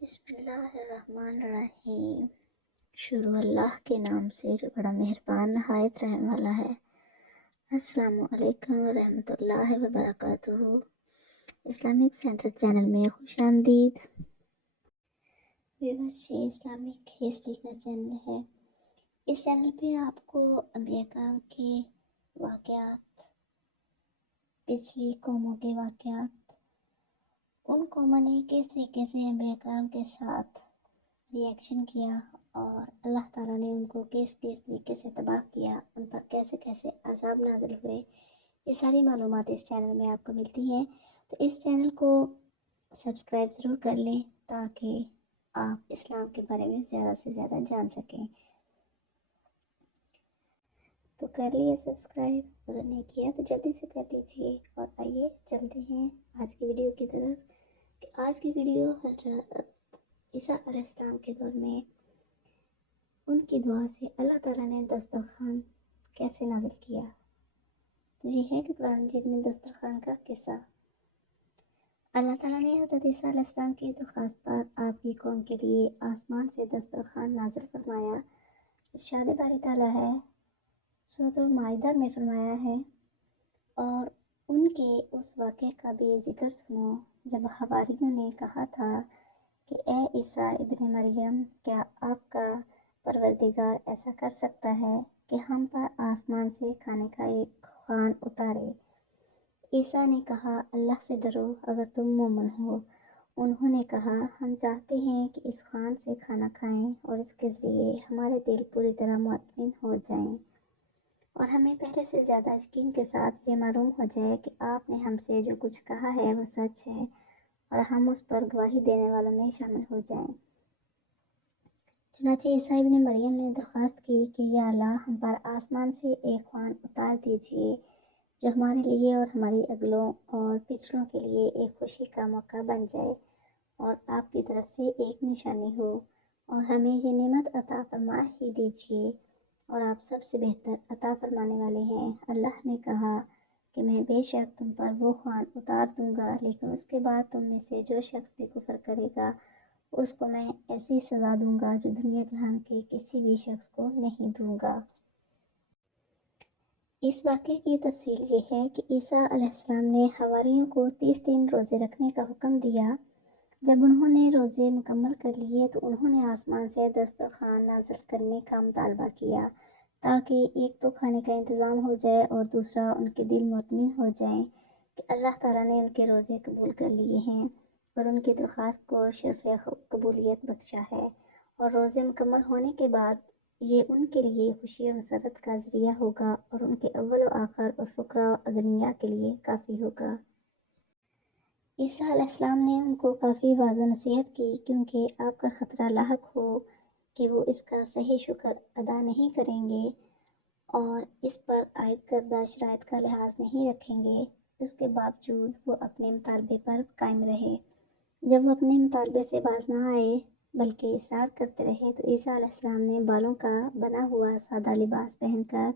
بسم اللہ الرحمن الرحیم۔ شروع اللہ کے نام سے جو بڑا مہربان نہایت رحم والا ہے۔ السلام علیکم ورحمۃ اللہ وبرکاتہ۔ اسلامک سینٹر چینل میں خوش آمدید۔ ویورز، یہ اسلامک ہسٹری کا چینل ہے۔ اس چینل پہ آپ کو انبیاء کرام کے واقعات، پچھلی قوموں کے واقعات، ان قوموں نے کس طریقے سے انبیاء کرام کے ساتھ ریئیکشن کیا اور اللہ تعالیٰ نے ان کو کس طریقے سے تباہ کیا، ان پر کیسے کیسے عذاب نازل ہوئے، یہ ساری معلومات اس چینل میں آپ کو ملتی ہیں۔ تو اس چینل کو سبسکرائب ضرور کر لیں تاکہ آپ اسلام کے بارے میں زیادہ سے زیادہ جان سکیں۔ تو کر لیے سبسکرائب، اگر نہیں کیا تو جلدی سے کر لیجیے۔ اور آئیے چلتے ہیں آج کی ویڈیو کی طرف۔ کہ آج کی ویڈیو حضرت عیسیٰ علیہ السلام کے دور میں ان کی دعا سے اللہ تعالیٰ نے دسترخوان کیسے نازل کیا۔ تو یہ ہے کہ قرآن مجید میں دسترخوان کا قصہ۔ اللہ تعالیٰ نے حضرت عیسیٰ علیہ السلام کی درخواست پر آپ کی قوم کے لیے آسمان سے دسترخوان نازل فرمایا۔ ارشاد باری تعالیٰ ہے، سورۃ المائدہ میں فرمایا ہے، اور ان کے اس واقعے کا بھی ذکر سنو جب حواریوں نے کہا تھا کہ اے عیسیٰ ابن مریم، کیا آپ کا پروردگار ایسا کر سکتا ہے کہ ہم پر آسمان سے کھانے کا ایک خوان اتارے؟ عیسیٰ نے کہا، اللہ سے ڈرو اگر تم مومن ہو۔ انہوں نے کہا، ہم چاہتے ہیں کہ اس خوان سے کھانا کھائیں اور اس کے ذریعے ہمارے دل پوری طرح مطمئن ہو جائیں اور ہمیں پہلے سے زیادہ یقین کے ساتھ یہ معلوم ہو جائے کہ آپ نے ہم سے جو کچھ کہا ہے وہ سچ ہے اور ہم اس پر گواہی دینے والوں میں شامل ہو جائیں۔ چنانچہ عیسیٰ ابن مریم نے درخواست کی کہ یا اللہ، ہم پر آسمان سے ایک خوان اتار دیجیے جو ہمارے لیے اور ہماری اگلوں اور پچھلوں کے لیے ایک خوشی کا موقع بن جائے اور آپ کی طرف سے ایک نشانی ہو، اور ہمیں یہ نعمت عطا فرما ہی دیجیے اور آپ سب سے بہتر عطا فرمانے والے ہیں۔ اللہ نے کہا کہ میں بے شک تم پر وہ خوان اتار دوں گا، لیکن اس کے بعد تم میں سے جو شخص بھی کفر کرے گا اس کو میں ایسی سزا دوں گا جو دنیا جہان کے کسی بھی شخص کو نہیں دوں گا۔ اس واقعے کی تفصیل یہ ہے کہ عیسیٰ علیہ السلام نے حواریوں کو 30 دن روزے رکھنے کا حکم دیا۔ جب انہوں نے روزے مکمل کر لیے تو انہوں نے آسمان سے دسترخوان نازل کرنے کا مطالبہ کیا تاکہ ایک تو کھانے کا انتظام ہو جائے اور دوسرا ان کے دل مطمئن ہو جائیں کہ اللہ تعالیٰ نے ان کے روزے قبول کر لیے ہیں اور ان کی درخواست کو شرف قبولیت بخشا ہے، اور روزے مکمل ہونے کے بعد یہ ان کے لیے خوشی اور مسرت کا ذریعہ ہوگا اور ان کے اول و آخر اور فقراء و اغنیاء کے لیے کافی ہوگا۔ عیسیٰ علیہ السلام نے ان کو کافی واضح و نصیحت کی کیونکہ آپ کا خطرہ لاحق ہو کہ وہ اس کا صحیح شکر ادا نہیں کریں گے اور اس پر عائد کردہ شرائط کا لحاظ نہیں رکھیں گے۔ اس کے باوجود وہ اپنے مطالبے پر قائم رہے۔ جب وہ اپنے مطالبے سے باز نہ آئے بلکہ اصرار کرتے رہے تو عیسیٰ علیہ السلام نے بالوں کا بنا ہوا سادہ لباس پہن کر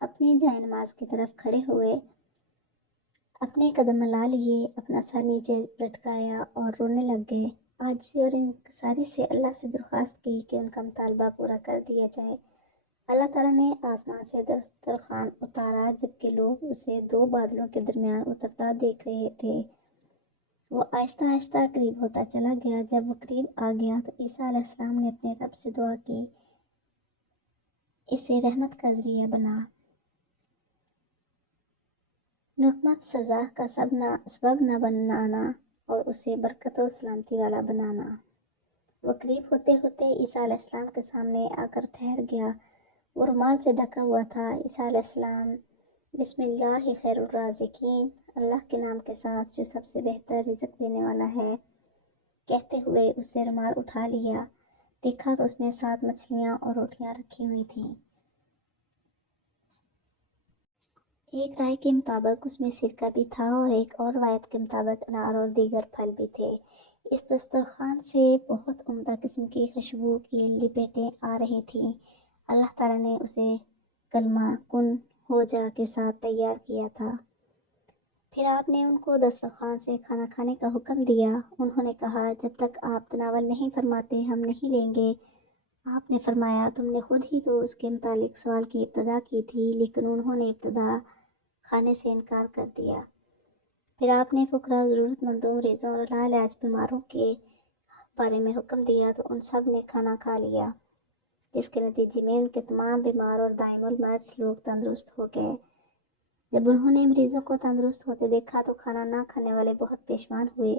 اپنی جائے نماز کی طرف کھڑے ہوئے، اپنے قدم ملا لیے، اپنا سر نیچے لٹکایا اور رونے لگ گئے۔ عاجزی اور انکساری سے اللہ سے درخواست کی کہ ان کا مطالبہ پورا کر دیا جائے۔ اللہ تعالیٰ نے آسمان سے دسترخوان اتارا جبکہ لوگ اسے 2 بادلوں کے درمیان اترتا دیکھ رہے تھے۔ وہ آہستہ آہستہ قریب ہوتا چلا گیا۔ جب وہ قریب آ گیا تو عیسیٰ علیہ السلام نے اپنے رب سے دعا کی، اسے رحمت کا ذریعہ بنا، نقمت سزا کا سبب نہ بنانا اور اسے برکت و سلامتی والا بنانا۔ وہ قریب ہوتے ہوتے عیسیٰ علیہ السلام کے سامنے آ کر ٹھہر گیا۔ وہ رومال سے ڈھکا ہوا تھا۔ عیسیٰ علیہ السلام بسم اللہ خیر الرازقین، اللہ کے نام کے ساتھ جو سب سے بہتر رزق دینے والا ہے، کہتے ہوئے اس سے رومال اٹھا لیا۔ دیکھا تو اس میں 7 مچھلیاں اور روٹیاں رکھی ہوئی تھیں۔ ایک رائے کے مطابق اس میں سرکہ بھی تھا اور ایک اور روایت کے مطابق انار اور دیگر پھل بھی تھے۔ اس دسترخوان سے بہت عمدہ قسم کی خوشبو کی لپیٹیں آ رہی تھیں۔ اللہ تعالیٰ نے اسے کلمہ کن ہو جا کے ساتھ تیار کیا تھا۔ پھر آپ نے ان کو دسترخوان سے کھانا کھانے کا حکم دیا۔ انہوں نے کہا جب تک آپ تناول نہیں فرماتے ہم نہیں لیں گے۔ آپ نے فرمایا تم نے خود ہی تو اس کے متعلق سوال کی ابتدا کی تھی، لیکن انہوں نے ابتدا کھانے سے انکار کر دیا۔ پھر آپ نے فقراء، ضرورت مندوں، مریضوں اور لاعلاج بیماروں کے بارے میں حکم دیا تو ان سب نے کھانا کھا لیا، جس کے نتیجے میں ان کے تمام بیمار اور دائم المرض لوگ تندرست ہو گئے۔ جب انہوں نے مریضوں کو تندرست ہوتے دیکھا تو کھانا نہ کھانے والے بہت پشیمان ہوئے۔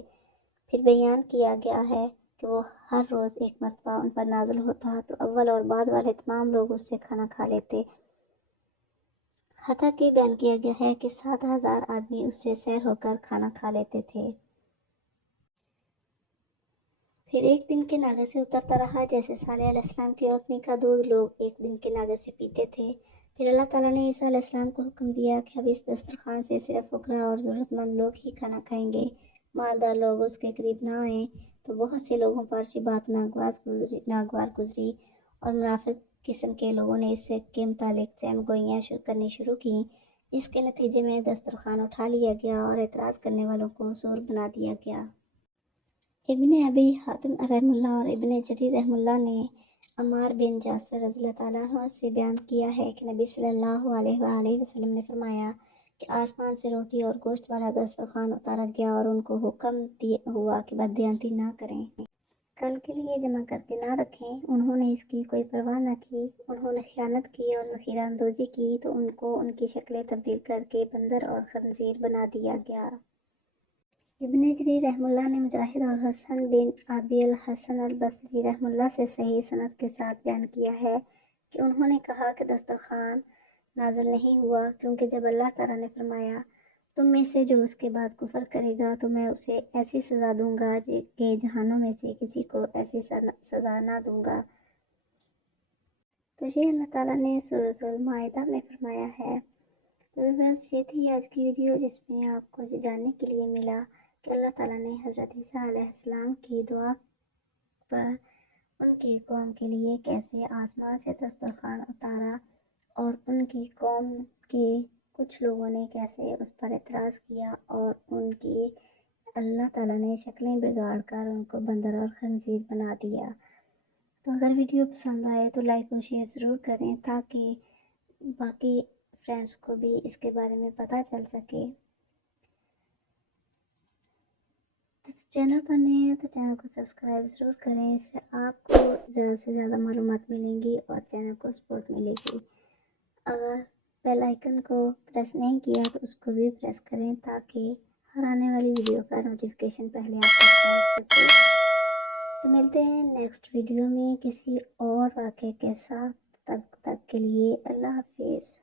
پھر بیان کیا گیا ہے کہ وہ ہر روز ایک مرتبہ ان پر نازل ہوتا تو اول اور بعد والے تمام لوگ اس سے کھانا کھا لیتے، حتیٰ کہ بیان کیا گیا ہے کہ 7,000 آدمی اس سے سیر ہو کر کھانا کھا لیتے تھے۔ پھر ایک دن کے ناگے سے اترتا رہا، جیسے صالح علیہ السلام کی اونٹنی کا دودھ لوگ ایک دن کے ناگے سے پیتے تھے۔ پھر اللہ تعالیٰ نے عیسیٰ علیہ السلام کو حکم دیا کہ اب اس دسترخوان سے صرف فقراء اور ضرورت مند لوگ ہی کھانا کھائیں گے، مالدار لوگ اس کے قریب نہ آئیں۔ تو بہت سے لوگوں پر یہ بات ناگوار گزری اور منافق قسم کے لوگوں نے اس کے متعلق چہم گوئیاں کرنی شروع کیں، جس کے نتیجے میں دسترخوان اٹھا لیا گیا اور اعتراض کرنے والوں کو سور بنا دیا گیا۔ ابن ابی حاتم رحمہ اللہ اور ابن جریر رحمہ اللہ نے عمار بن یاسر رضی اللہ تعالیٰ عنہ سے بیان کیا ہے کہ نبی صلی اللہ علیہ وآلہ وسلم نے فرمایا کہ آسمان سے روٹی اور گوشت والا دسترخوان اتارا گیا اور ان کو حکم ہوا کہ بددیانتی نہ کریں، کل کے لیے جمع کر کے نہ رکھیں۔ انہوں نے اس کی کوئی پرواہ نہ کی، انہوں نے خیانت کی اور ذخیرہ اندوزی کی تو ان کو ان کی شکلیں تبدیل کر کے بندر اور خنزیر بنا دیا گیا۔ ابن جریر رحمہ اللہ نے مجاہد اور حسن بن ابی الحسن البصری رحمہ اللہ سے صحیح سند کے ساتھ بیان کیا ہے کہ انہوں نے کہا کہ دسترخوان نازل نہیں ہوا، کیونکہ جب اللہ تعالیٰ نے فرمایا تم میں سے جو اس کے بعد کفر کرے گا تو میں اسے ایسی سزا دوں گا کہ جہانوں میں سے کسی کو ایسی سزا نہ دوں گا، تو یہ اللہ تعالیٰ نے سورۃ المائدہ میں فرمایا ہے۔ تو بس یہ تھی آج کی ویڈیو، جس میں آپ کو یہ جاننے کے لیے ملا کہ اللہ تعالیٰ نے حضرت عیسیٰ علیہ السلام کی دعا پر ان کی قوم کے لیے کیسے آسمان سے دسترخوان اتارا اور ان کی قوم کے کچھ لوگوں نے کیسے اس پر اعتراض کیا اور ان کی اللہ تعالیٰ نے شکلیں بگاڑ کر ان کو بندر اور خنزیر بنا دیا۔ تو اگر ویڈیو پسند آئے تو لائک اور شیئر ضرور کریں تاکہ باقی فرینڈس کو بھی اس کے بارے میں پتہ چل سکے۔ تو چینل پر نئے ہیں تو چینل کو سبسکرائب ضرور کریں، اس سے آپ کو زیادہ سے زیادہ معلومات ملیں گی اور چینل کو سپورٹ ملے گی۔ اگر بیل آئیکن کو پریس نہیں کیا تو اس کو بھی پریس کریں تاکہ ہر آنے والی ویڈیو کا نوٹیفیکیشن پہلے آپ تک پہنچ سکے۔ تو ملتے ہیں نیکسٹ ویڈیو میں کسی اور واقعے کے ساتھ، تب تک کے لیے اللہ حافظ۔